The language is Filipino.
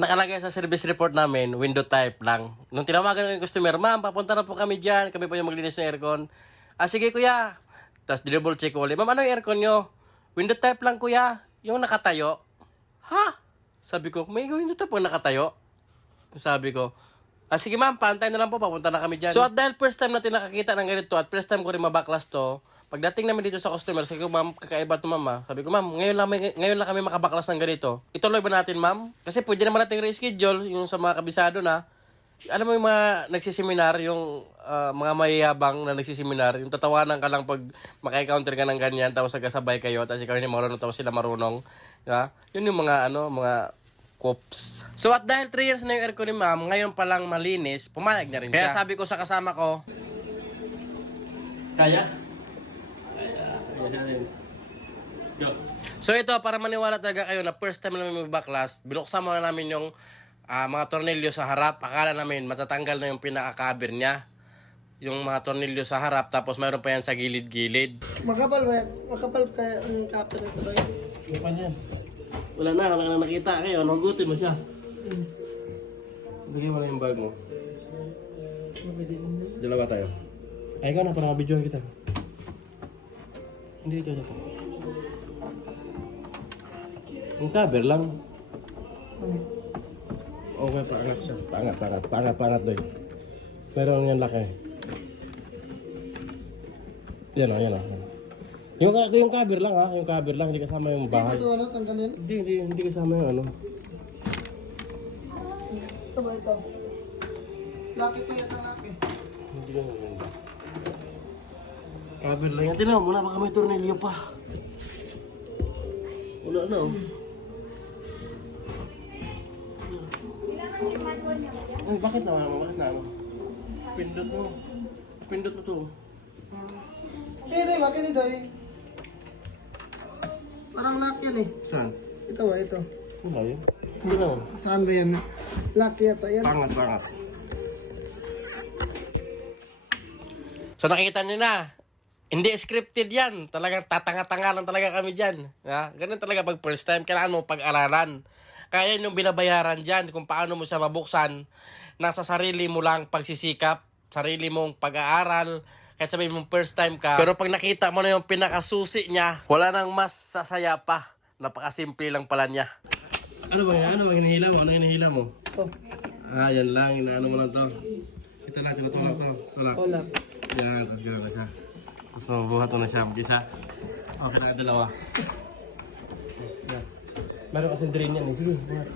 Nakalagay sa service report namin, window type lang. Nung tinawagan ng customer, ma'am, papunta na po kami dyan. Kami po yung maglinis ng aircon. Ah, sige kuya. Tapos double check ko ulit. Ma'am, ano yung aircon nyo? Window type lang kuya. Yung nakatayo. Ha? Sabi ko, may window type po nakatayo. Sabi ko, ah sige ma'am, paantay na lang po, papunta na kami dyan. So at dahil first time natin nakakita ng ganito at first time ko rin mabaklas to, pagdating namin dito sa customer, sabi ko, ma'am, kakaiba to ma'am. Sabi ko, ma'am, ngayon lang kami makabaklas ng ganito. Ituloy ba natin ma'am? Kasi pwede naman natin reschedule yung sa mga kabisado na. Alam mo yung mga nagsiseminar, yung mga mayayabang na nagsiseminar, yung tatawanan ka lang pag maka-encounter ka ng ganyan, tapos nagkasabay kayo, tapos ikaw hindi marunong, tapos sila marunong. Diba? Yun yung mga, mga Coops. So at dahil 3 years na yung aircon ni ma'am, ngayon pa lang malinis, pumayag na rin siya. Kaya sabi ko sa kasama ko, Kaya? So ito, para maniwala talaga kayo na first time namin mag-backlast, binuksan muna namin yung mga tornilyo sa harap. Akala namin matatanggal na yung pinaka-cover niya. Yung mga tornilyo sa harap, tapos mayroon pa yan sa gilid-gilid. Makapal ba yan? Makapal kaya ang cover nito ba yan? Ano pa yan? Wala na nakita kayo. Hugutin mo siya. Bigyan mo na yung bag mo. Dalawa tayo. Ay, ikaw na, parang mabidyoan kita. Hindi, ito. Yung cover lang. Okay, paangat siya. Paangat doy. Pero yung laki. Yan o. Yung cover lang ha, yung cover lang, hindi kasama yung bahay. Ito ano, tanggalin? Hindi kasama yung ano. Ito ba ito? Laki ko yan ang laki. Hindi lang maganda. Cover lang yan. Tingnan mo, baka may tornilyo pa. Wala na oh. Ay, bakit naman? Pindot na to. Kini doy. Parang lock yan eh. Saan? Ito ba, ito. Wala yun. Hindi na. Saan ba yan? Lock yata yan. Pangat. So nakita nyo na, hindi scripted yan. Talagang tatanga-tanga lang talaga kami dyan. Ha? Ganun talaga pag first time, kailangan mo pag-aralan. Kaya yun yung binabayaran dyan, kung paano mo siya mabuksan, nasa sarili mo lang pagsisikap, sarili mong pag-aaral, kahit sabihin mong first time ka. Pero pag nakita mo na yung pinakasusi niya, wala nang mas sasaya pa. Napakasimple lang pala niya. Ano ba yan? Ano hinihila mo? Ito. Ah, yan lang. Inaano mo lang to. Ito lang, tinutulak to. Tulak. Tulak. Yan, tapos gano'n na siya. So, buhat mo na siya. Isa. Okay na, dalawa. Yan. Meron kasing drain yan eh. Sige, buhat.